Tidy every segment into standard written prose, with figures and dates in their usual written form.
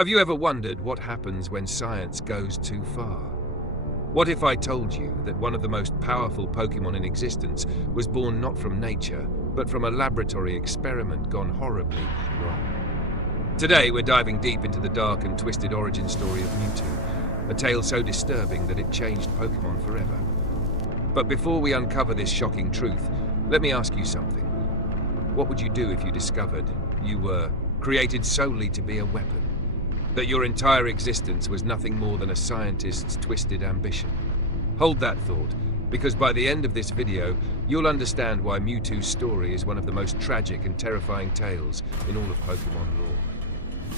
Have you ever wondered what happens when science goes too far? What if I told you that one of the most powerful Pokemon in existence was born not from nature, but from a laboratory experiment gone horribly wrong? Today we're diving deep into the dark and twisted origin story of Mewtwo, a tale so disturbing that it changed Pokemon forever. But before we uncover this shocking truth, let me ask you something. What would you do if you discovered you were created solely to be a weapon? That your entire existence was nothing more than a scientist's twisted ambition? Hold that thought, because by the end of this video, you'll understand why Mewtwo's story is one of the most tragic and terrifying tales in all of Pokemon lore.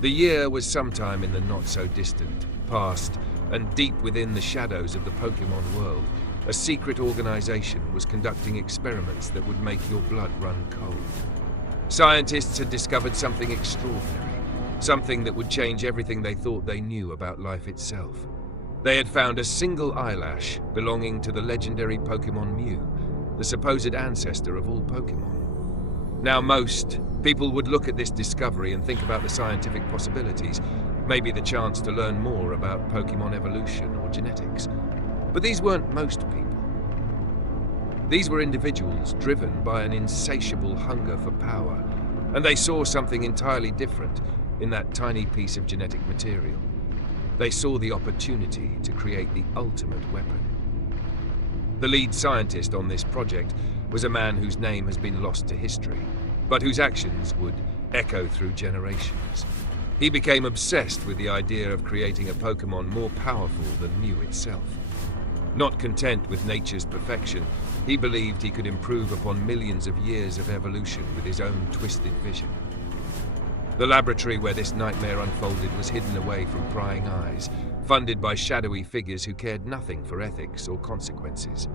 The year was sometime in the not-so-distant past, and deep within the shadows of the Pokemon world, a secret organization was conducting experiments that would make your blood run cold. Scientists had discovered something extraordinary. Something that would change everything they thought they knew about life itself. They had found a single eyelash belonging to the legendary Pokemon Mew, the supposed ancestor of all Pokemon. Now most people would look at this discovery and think about the scientific possibilities, maybe the chance to learn more about Pokemon evolution or genetics. But these weren't most people. These were individuals driven by an insatiable hunger for power, and they saw something entirely different in that tiny piece of genetic material. They saw the opportunity to create the ultimate weapon. The lead scientist on this project was a man whose name has been lost to history, but whose actions would echo through generations. He became obsessed with the idea of creating a Pokemon more powerful than Mew itself. Not content with nature's perfection, he believed he could improve upon millions of years of evolution with his own twisted vision. The laboratory where this nightmare unfolded was hidden away from prying eyes, funded by shadowy figures who cared nothing for ethics or consequences.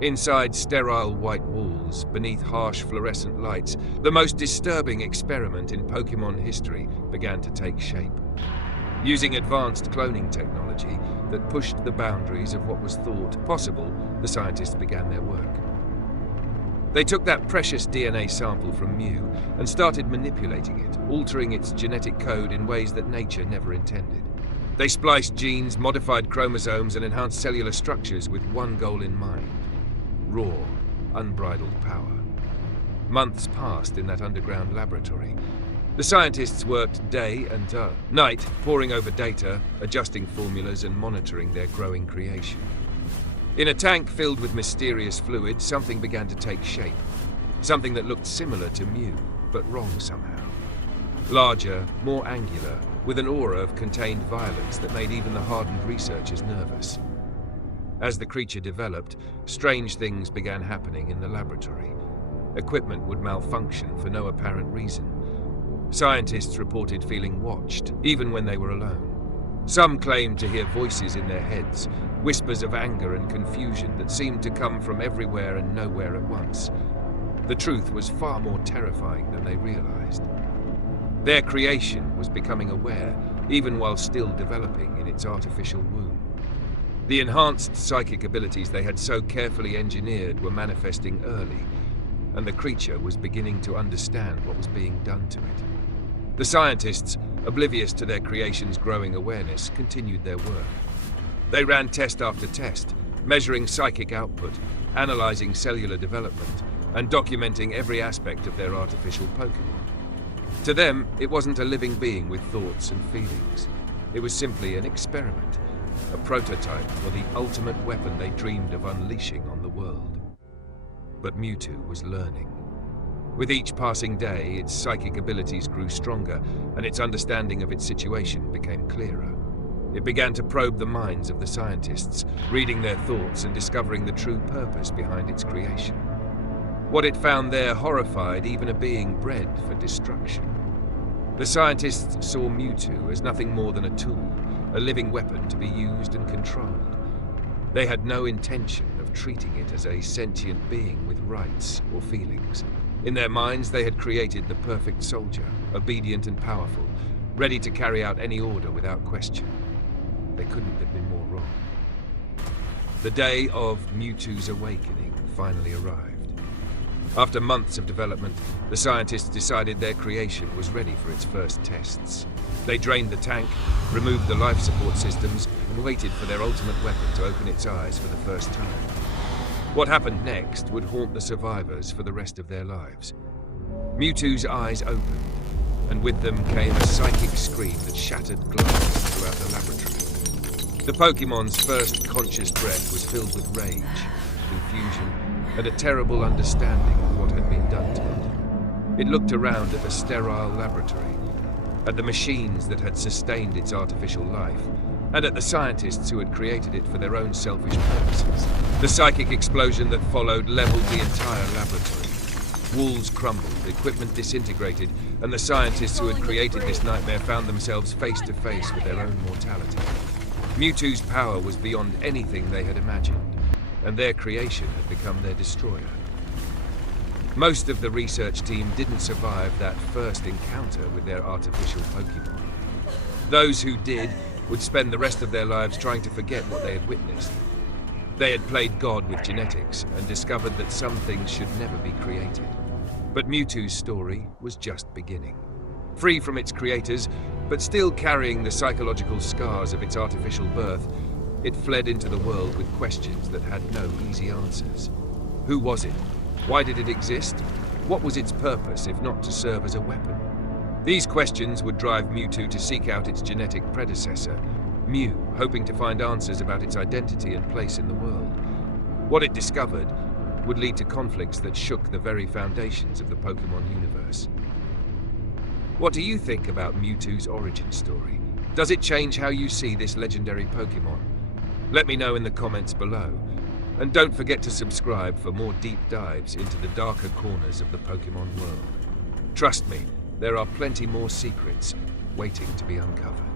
Inside sterile white walls, beneath harsh fluorescent lights, the most disturbing experiment in Pokemon history began to take shape. Using advanced cloning technology that pushed the boundaries of what was thought possible, the scientists began their work. They took that precious DNA sample from Mew and started manipulating it, altering its genetic code in ways that nature never intended. They spliced genes, modified chromosomes, and enhanced cellular structures with one goal in mind: raw, unbridled power. Months passed in that underground laboratory. The scientists worked day and night, poring over data, adjusting formulas, and monitoring their growing creation. In a tank filled with mysterious fluid, something began to take shape. Something that looked similar to Mew, but wrong somehow. Larger, more angular, with an aura of contained violence that made even the hardened researchers nervous. As the creature developed, strange things began happening in the laboratory. Equipment would malfunction for no apparent reason. Scientists reported feeling watched, even when they were alone. Some claimed to hear voices in their heads, whispers of anger and confusion that seemed to come from everywhere and nowhere at once. The truth was far more terrifying than they realized. Their creation was becoming aware, even while still developing in its artificial womb. The enhanced psychic abilities they had so carefully engineered were manifesting early, and the creature was beginning to understand what was being done to it. The scientists, oblivious to their creation's growing awareness, continued their work. They ran test after test, measuring psychic output, analyzing cellular development, and documenting every aspect of their artificial Pokemon. To them, it wasn't a living being with thoughts and feelings. It was simply an experiment, a prototype for the ultimate weapon they dreamed of unleashing on the world. But Mewtwo was learning. With each passing day, its psychic abilities grew stronger, and its understanding of its situation became clearer. It began to probe the minds of the scientists, reading their thoughts and discovering the true purpose behind its creation. What it found there horrified even a being bred for destruction. The scientists saw Mewtwo as nothing more than a tool, a living weapon to be used and controlled. They had no intention of treating it as a sentient being with rights or feelings. In their minds, they had created the perfect soldier, obedient and powerful, ready to carry out any order without question. They couldn't have been more wrong. The day of Mewtwo's awakening finally arrived. After months of development, the scientists decided their creation was ready for its first tests. They drained the tank, removed the life support systems, and waited for their ultimate weapon to open its eyes for the first time. What happened next would haunt the survivors for the rest of their lives. Mewtwo's eyes opened, and with them came a psychic scream that shattered glass throughout the laboratory. The Pokémon's first conscious breath was filled with rage, confusion, and a terrible understanding of what had been done to it. It looked around at the sterile laboratory, at the machines that had sustained its artificial life, and at the scientists who had created it for their own selfish purposes. The psychic explosion that followed leveled the entire laboratory. Walls crumbled, equipment disintegrated, and the scientists who had created this nightmare found themselves face to face with their own mortality. Mewtwo's power was beyond anything they had imagined, and their creation had become their destroyer. Most of the research team didn't survive that first encounter with their artificial Pokémon. Those who did would spend the rest of their lives trying to forget what they had witnessed. They had played God with genetics and discovered that some things should never be created. But Mewtwo's story was just beginning. Free from its creators, but still carrying the psychological scars of its artificial birth, it fled into the world with questions that had no easy answers. Who was it? Why did it exist? What was its purpose if not to serve as a weapon? These questions would drive Mewtwo to seek out its genetic predecessor, Mew, hoping to find answers about its identity and place in the world. What it discovered would lead to conflicts that shook the very foundations of the Pokémon universe. What do you think about Mewtwo's origin story? Does it change how you see this legendary Pokémon? Let me know in the comments below. And don't forget to subscribe for more deep dives into the darker corners of the Pokémon world. Trust me, there are plenty more secrets waiting to be uncovered.